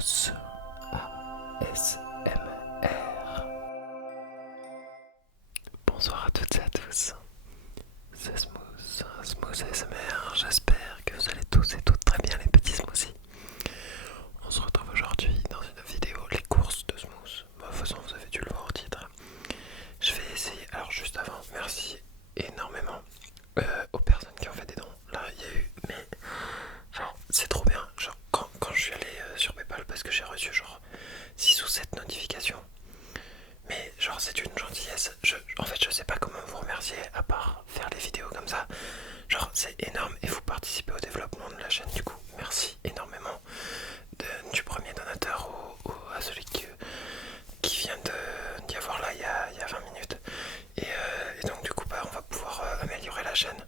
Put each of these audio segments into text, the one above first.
Smooth ASMR. Bonsoir à toutes et à tous, c'est Smooth ASMR. J'espère que vous allez tous et toutes très bien, les petits smoothies. On se retrouve aujourd'hui dans une vidéo les courses de Smooth. De toute façon, vous avez dû le voir au titre. Je vais essayer. Alors, juste avant, merci énormément aux personnes qui ont fait des dons. Là, il y a eu, mais genre, c'est trop bien. Genre, quand je suis allé sur PayPal, parce que j'ai reçu genre 6 ou 7 notifications. Mais genre, c'est une gentillesse. En fait, je sais pas comment vous remercier à part faire les vidéos comme ça. Genre, c'est énorme et vous participez au développement de la chaîne. Du coup, merci énormément du premier donateur à celui qui vient d'y avoir là il y a 20 minutes. Et donc, du coup, on va pouvoir améliorer la chaîne.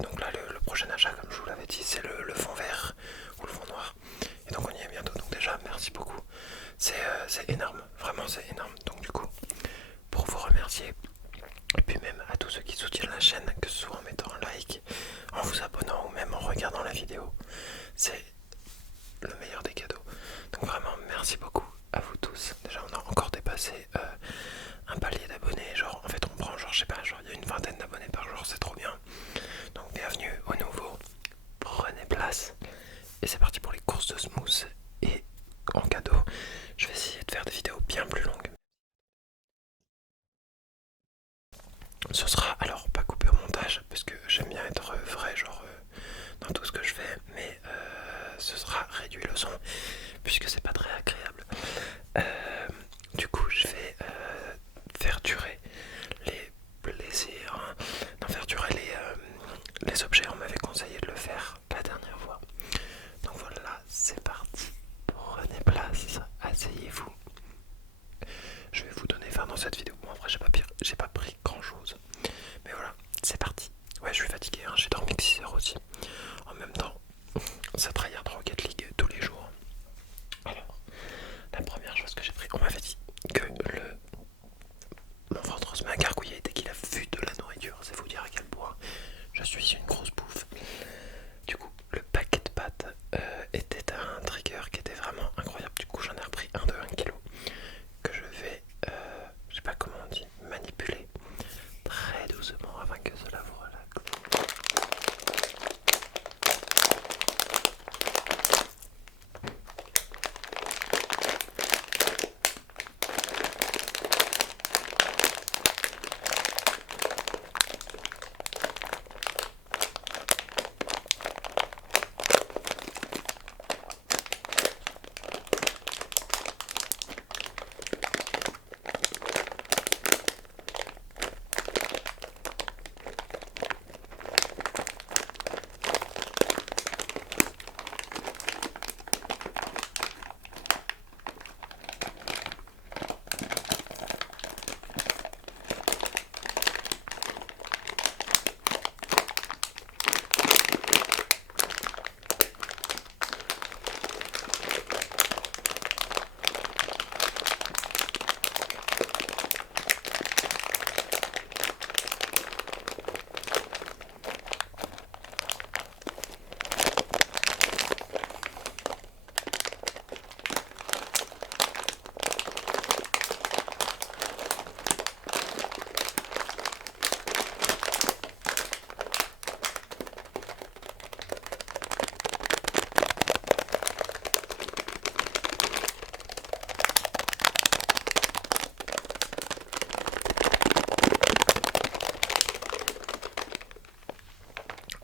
Donc là, le prochain achat, comme je vous l'avais dit, c'est le fond vert ou le fond noir. Et donc on y est bientôt. Donc déjà, merci beaucoup. C'est énorme, vraiment c'est énorme. Donc du coup, pour vous remercier, et puis même à tous ceux qui soutiennent la chaîne, que ce soit en mettant un like, en vous abonnant ou même en regardant la vidéo, c'est le meilleur des cadeaux. Donc vraiment, merci beaucoup à vous tous. Déjà, on a encore dépassé un palier d'abonnés. Genre, en fait, on prend genre, je sais pas, genre il y a une vingtaine d'abonnés par jour, c'est trop bien. Donc bienvenue aux nouveaux, prenez place. Et c'est parti pour les courses de Smooth. Et en cadeau, je vais essayer de faire des vidéos bien plus longues. Ce sera alors pas coupé au montage, parce que j'aime bien être vrai, genre dans tout ce que je fais, mais ce sera réduit le son, puisque c'est pas très agréable. Du coup, je vais faire durer les plaisirs, hein, non, faire durer les objets. On m'avait conseillé de le faire la dernière fois. Donc voilà, c'est parti. Prenez place, asseyez-vous. Je vais vous donner faim dans cette vidéo. Bon, en vrai, j'ai pas pris grand chose. Mais voilà, c'est parti. Ouais, je suis fatigué, hein, j'ai dormi que 6 heures aussi. En même temps, ça tryhard Rocket League tous les jours. Alors, la première chose que j'ai pris, on m'avait dit que mon ventre se met à gargouiller dès qu'il a vu de la nourriture. C'est vous dire à quel point je suis une grosse bouffe. Du coup, le paquet de pâtes était un trigger qui était vraiment incroyable. Du coup, j'en ai repris un de 1 kg que je vais, je sais pas comment on dit, manipuler très doucement afin que cela vous relaxe.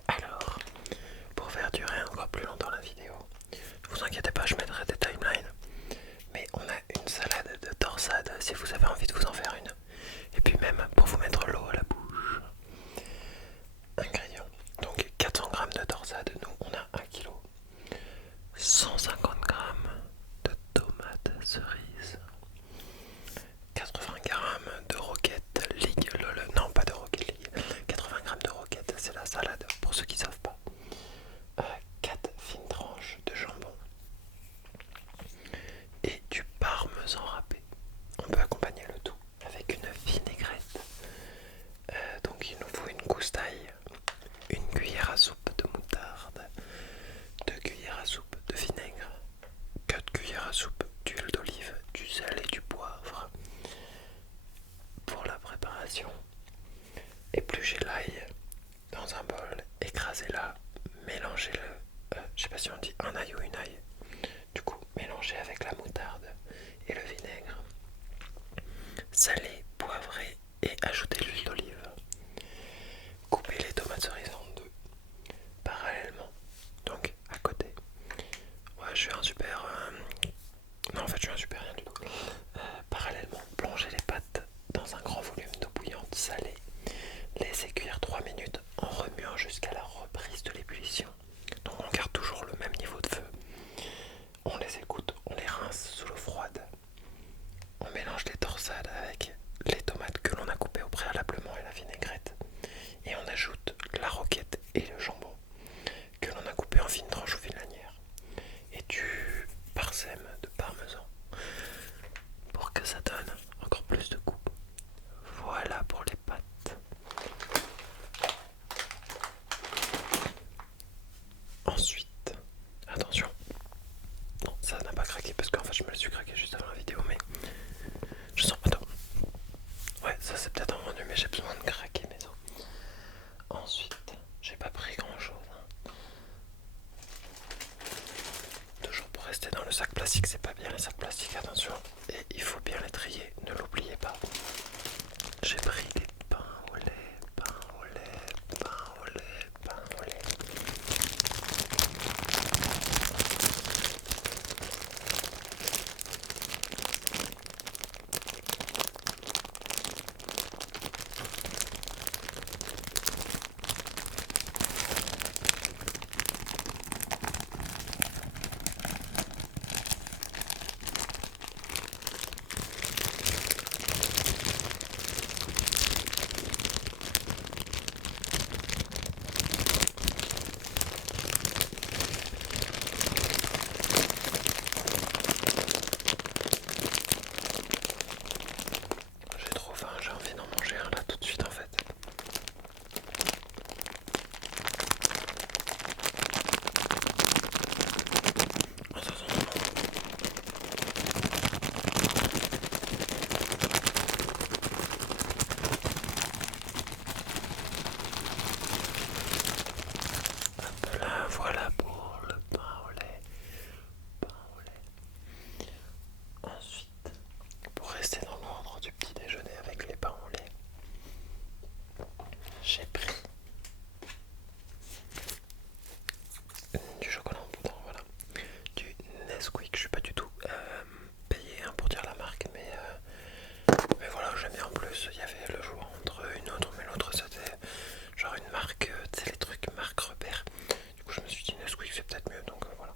Alors, pour faire durer encore plus longtemps la vidéo, ne vous inquiétez pas, je mettrai des timelines. Mais on a une salade de torsade si vous avez envie de vous en faire une. Et puis même pour vous mettre l'eau à la bouche. Ingrédients. Donc 400 g de torsade, nous on a 1 kg. 150 g de tomates cerises. 80 g de Rocket League. Non, pas de Rocket League. 80 g de Rocket, c'est la salade pour ceux qui ne savent pas. 4 fines tranches de jambon et du parmesan râpé. On peut accompagner le tout avec une vinaigrette. Donc il nous faut une goustaille, une cuillère à soupe de moutarde, 2 cuillères à soupe de vinaigre, ou une ail. Du coup, mélanger avec la moutarde et le vinaigre. Saler, poivrer et ajouter l'huile d'olive. Couper les tomates cerises en deux. Parallèlement, donc à côté. Ouais, je suis un super... Non, en fait, je suis un super rien du tout. Parallèlement, plonger les pâtes dans un grand volume d'eau bouillante salée. Laisser cuire 3 minutes en remuant jusqu'à la reprise de l'ébullition. Donc on garde toujours le même niveau de feu. On les écoute, on les rince sous l'eau froide. On mélange les torsades avec les tomates que l'on a coupées au préalablement et la vinaigrette. Et on ajoute la roquette et le jambon que l'on a coupé en fines tranches ou fines lanières. Et du parsème de parmesan pour que ça donne encore plus de goût. Voilà pour les pâtes. Ensuite, attention, non, ça n'a pas craqué parce qu'en fait je me le suis craqué juste avant la vidéo, mais je sens pas. Ouais, ça c'est peut-être un rendu, mais j'ai besoin de craquer mes os. Ensuite, j'ai pas pris grand chose. Toujours pour rester dans le sac plastique, c'est pas bien les sacs plastiques, attention. Et il faut bien les trier, ne l'oubliez pas. J'ai pris des pains au lait, pain au lait, pain au lait, pain au lait. J'ai trop faim, j'ai envie d'en manger un là tout de suite en fait. Oh, ça sent bon. Hop là, voilà pour le pain au lait. Pain au lait. Ensuite, pour rester dans l'ordre du petit déjeuner avec les pains au lait, j'ai pris du chocolat en poudre, voilà. Du Nesquik, je suis pas du tout payé hein, pour dire la marque, mais voilà, j'aime bien en plus. Il y avait le choix entre une autre, mais l'autre c'était genre une marque, tu sais, les trucs marque repère. Du coup, je me suis dit Nesquik c'est peut-être mieux, donc voilà.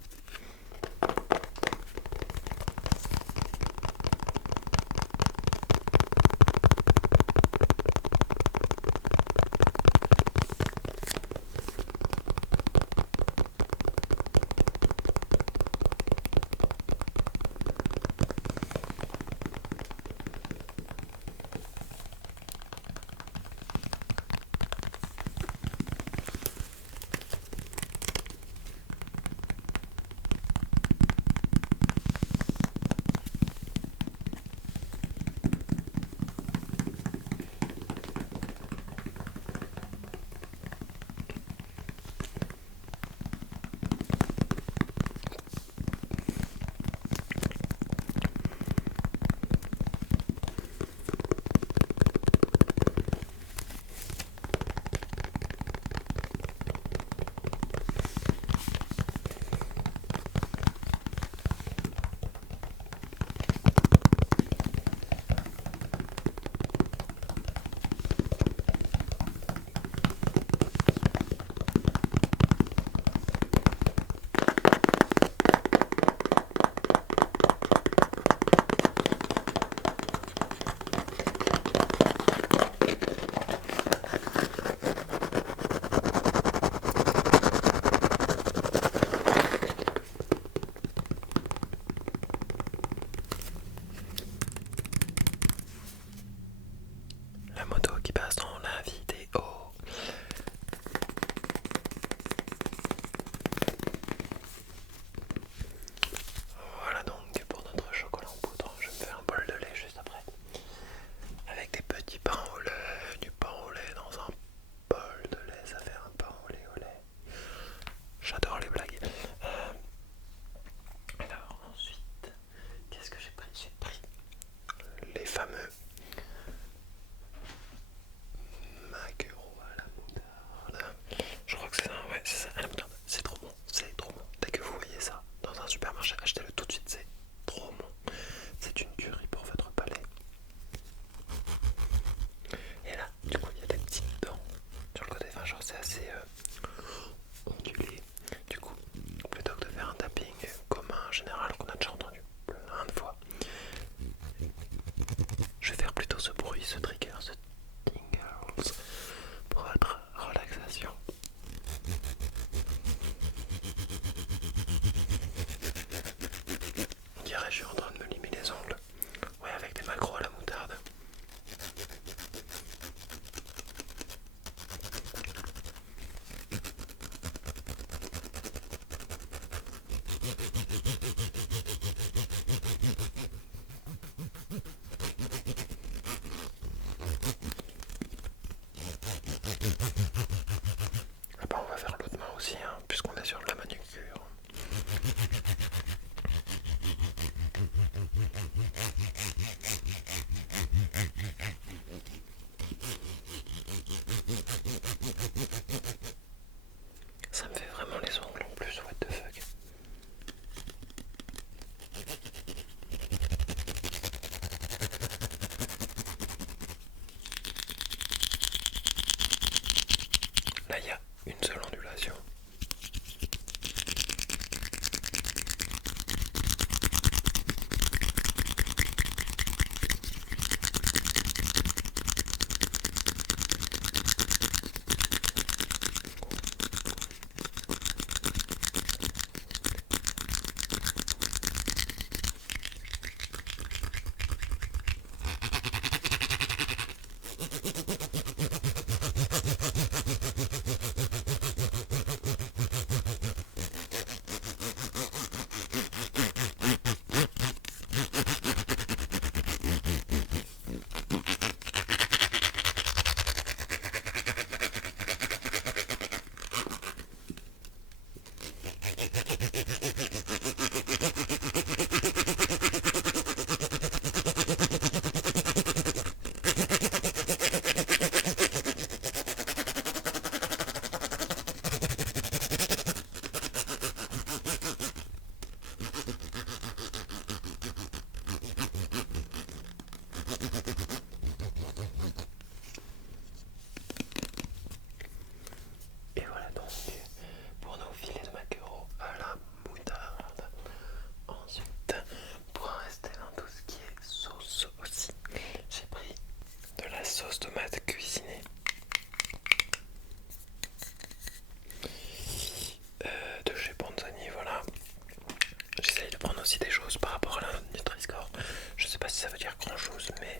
ça veut dire grand chose, mais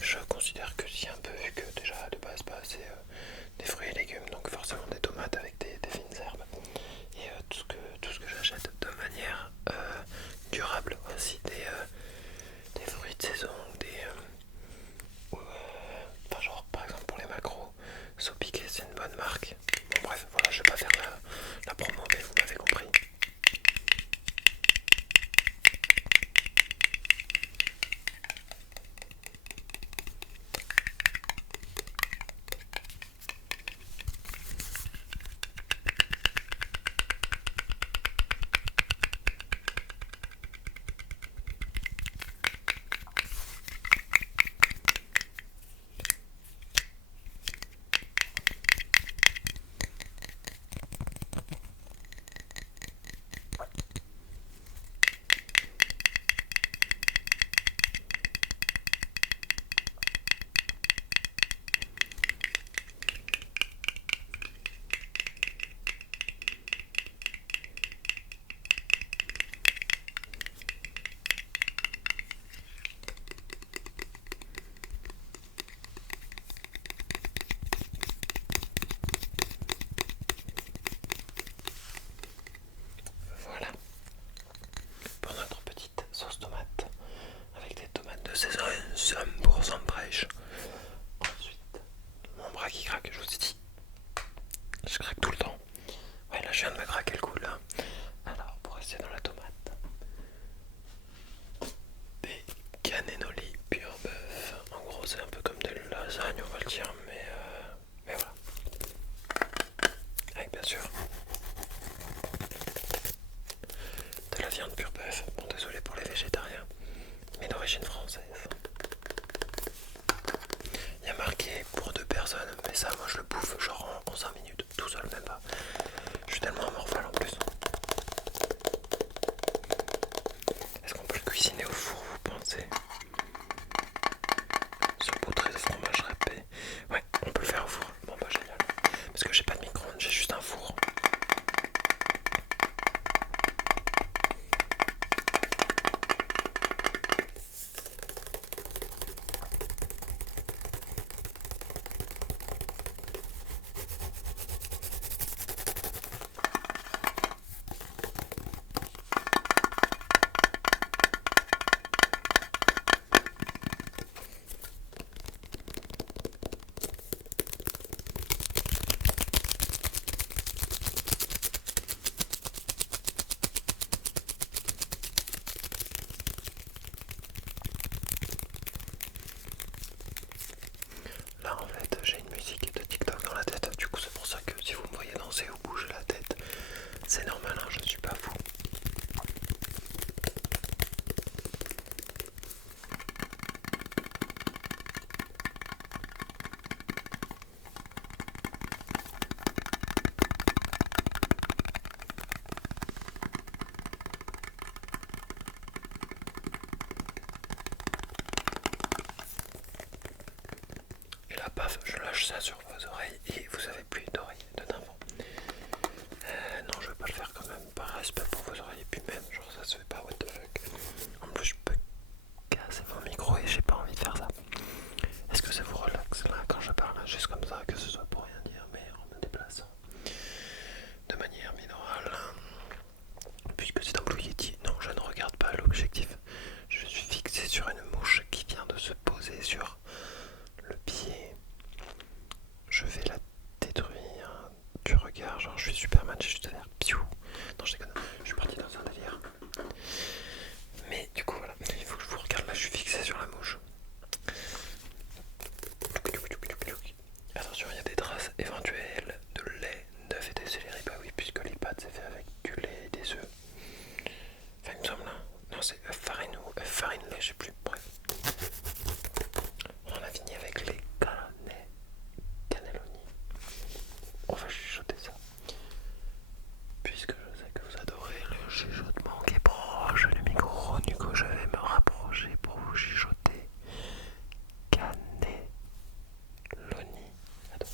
je considère que si un peu, vu que déjà de base bah, c'est des fruits et légumes, donc forcément des tomates avec des fines herbes, et tout ce que j'achète de manière durable aussi, des fruits de saison, enfin genre par exemple pour les macros, Sopiqué c'est une bonne marque. Bon bref, voilà, je vais pas faire la promo, mais vous m'avez compris. Voilà pour notre petite sauce tomate avec des tomates de saison et une somme pour Sambrèche. Ensuite, mon bras qui craque, je vous ai dit, je craque tout le temps. Ouais, là je viens de me craquer le cou là. Alors, pour rester dans la tomate, des cannelloni pur bœuf. En gros, c'est un peu comme des lasagnes, on va le dire, mais voilà. Avec bien sûr de la viande pur bœuf. Bon, désolé pour les végétariens, mais d'origine française. Il y a marqué pour 2 personnes, mais ça, moi je le bouffe genre en 5 minutes, tout seul, même pas. Je suis tellement amorphale en plus. Est-ce qu'on peut le cuisiner au four, vous pensez? Saupoudré de fromage râpé. Ouais, on peut le faire au four. Bon bah génial. Parce que j'ai pas de micro-ondes, j'ai juste un four. Là en fait j'ai une musique de TikTok dans la tête, du coup c'est pour ça que si vous me voyez danser ou bouger la tête, c'est normal, hein, je suis pas fou. Et là paf, je lâche ça sur vos oreilles et vous avez plus d'oreilles de d'avant. Non, je vais pas le faire quand même, par respect pour vos oreilles, et puis même, genre ça se fait pas, what the fuck. En plus, je peux casser mon micro et j'ai pas envie de faire ça. Est-ce que ça vous relaxe là quand je parle, juste comme ça, que ce soit pour rien dire, mais en me déplaçant de manière minorale? Puisque c'est un Blue Yeti, non, je ne regarde pas l'objectif. Je suis fixé sur une mouche qui vient de se poser sur le pied. Je vais la détruire du regard, genre je suis Superman, j'ai juste à faire piou. Non, je déconne, je suis parti dans un délire. Mais du coup, voilà, il faut que je vous regarde là, je suis fixé sur la mouche. Attention, il y a des traces éventuelles de lait, d'œufs et de céleri. Bah oui, puisque les pâtes c'est fait avec du lait et des œufs. Enfin, il me semble, hein. Non, c'est œuf farine ou œuf farine lait, je sais plus. Bref. On en a fini avec les cannelloni. On va chuchoter ça. Puisque je sais que vous adorez le chuchotement qui est proche du micro, du coup je vais me rapprocher pour vous chuchoter. Cannelloni. Attends.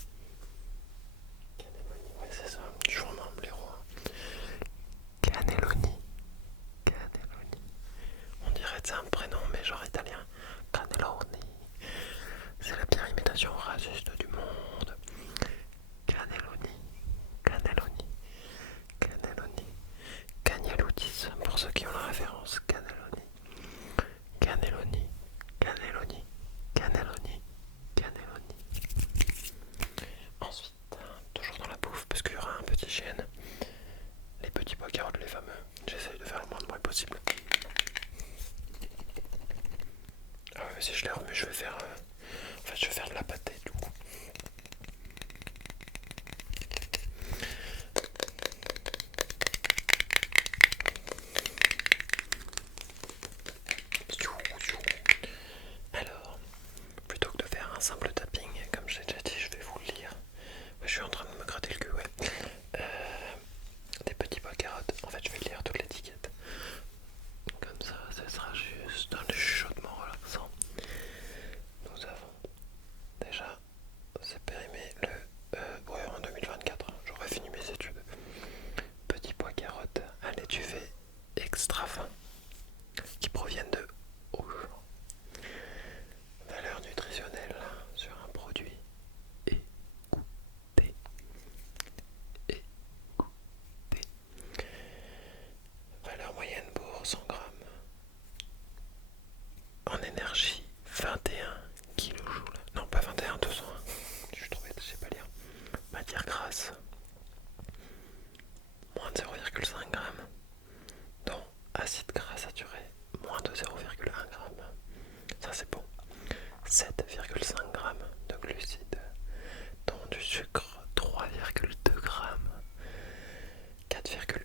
Cannelloni, ouais c'est ça. Je vous remembre les rois. Cannelloni. Cannelloni. On dirait que c'est un prénom, mais genre si je les remue, je vais faire, en fait, je vais faire de la pâtée du coup. Alors, plutôt que de faire un simple tapping, comme j'ai déjà dit, je vais vous le lire. Ouais, je suis en train de me gratter le cul, ouais. Des petits pois carottes. En fait, je vais lire toute l'étiquette. Comme ça, ce sera juste un chuchotement relaxant. Nous avons déjà, c'est périmé ouais, en 2024. J'aurais fini mes études. Petits pois carottes à l'étuvée extra fin qui proviennent de Auchan. Valeur nutritionnelle sur un produit écoutez. Écoutez. Valeur moyenne pour 100 grammes. En énergie, 21 kJ. Non, pas 21, 200. Je suis trop bête, je sais pas lire. Matière grasse, moins de 0,5 g. Dont acide gras saturé, moins de 0,1 g. Ça c'est bon. 7,5 g de glucides, dont du sucre 3,2 g, 4,1 g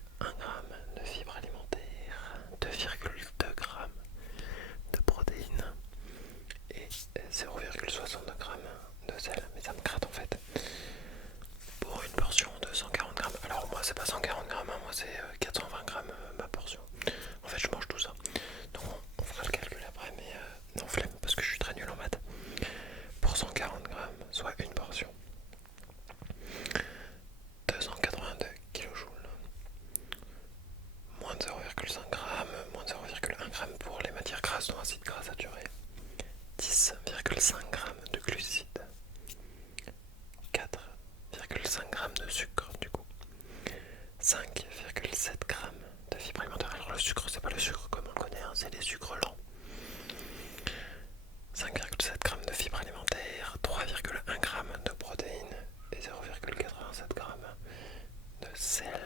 de fibres alimentaires, 2,2 g de protéines et 0,62 g de sel. Mais ça me gratte en fait. Pour une portion de 140 g. Alors moi c'est pas 140 g, moi c'est 420 g ma portion. En fait je mange tout ça. Donc on fera le calcul après, mais non, flemme parce que je suis très nul en maths. Pour 140 g, soit une portion, 282 kJ, moins de 0,5 g, moins de 0,1 g pour les matières grasses dont acide gras saturé, 10,5 g de glucides, 4,5 g de sucre du coup, 5,7 g de fibres alimentaires. Alors le sucre c'est pas le sucre comme on le connaît, hein, c'est les sucres lents. 5,7 g de fibres alimentaires, 3,1 g de protéines et 0,87 g de sel,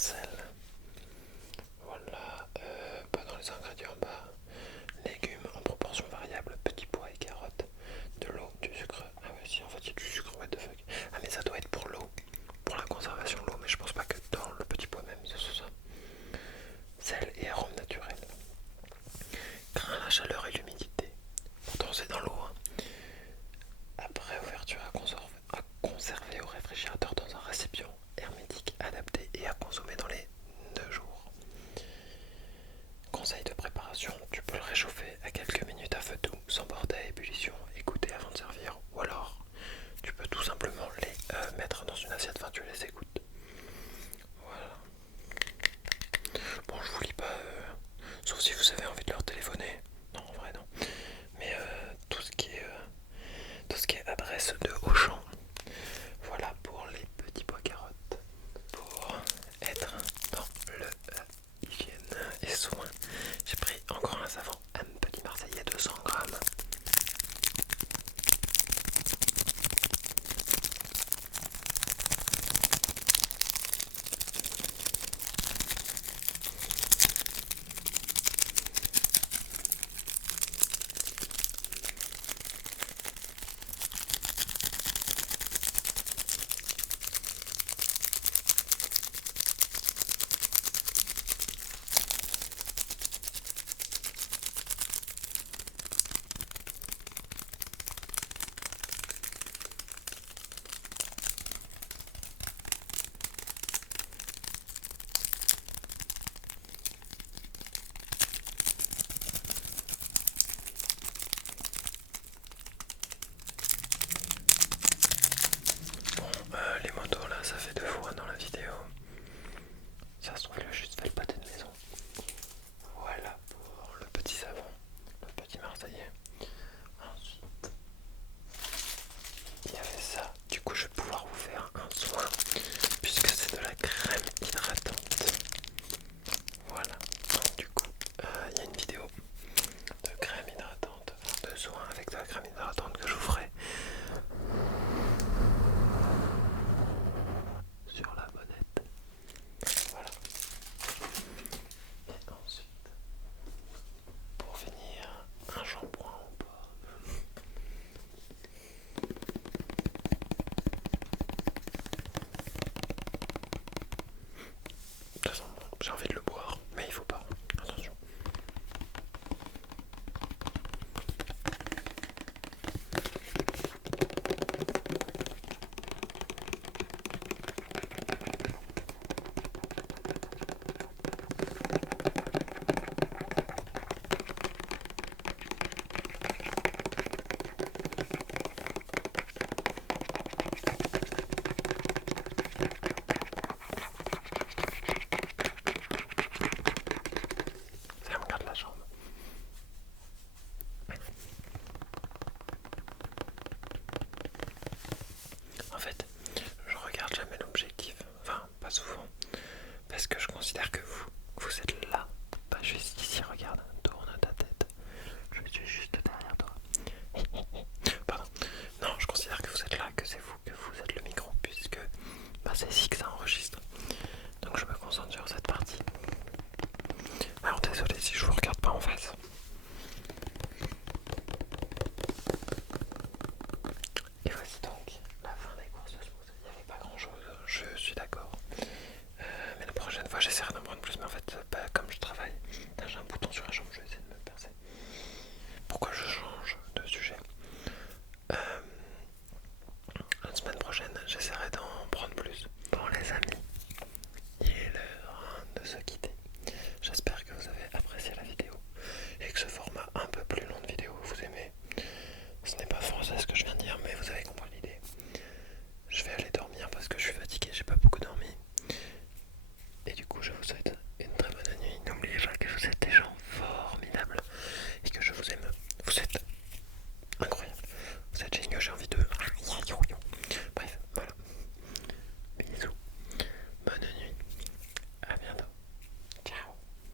sel. Voilà, dans les ingrédients bas, légumes en proportion variable, petits pois et carottes, de l'eau, du sucre. Ah ouais, si en fait il y a du sucre, what the fuck. Ah mais ça doit être pour l'eau, pour la conservation de l'eau, mais je pense pas que dans le petit pois même c'est ça. Sel et arômes naturels. Craint la chaleur et l'humidité. Pourtant c'est dans l'eau. Hein. Après ouverture à conserver au réfrigérateur dans un récipient hermétique adapté et à consommer dans les 2 jours. Conseil de préparation, tu peux le réchauffer à quelques minutes à feu doux, sans porter à ébullition et goûter avant de servir. Ou alors, tu peux tout simplement les mettre dans une assiette, enfin tu les égouttes. Voilà. Bon, je vous lis pas, sauf si vous avez envie de leur téléphoner. Non, en vrai non. Mais tout ce qui est adresse de Auchan. Voilà pour les petits pois carottes. Pour être dans le hygiène et soin, j'ai pris encore un savon M Petit Marseillais 200 g. juste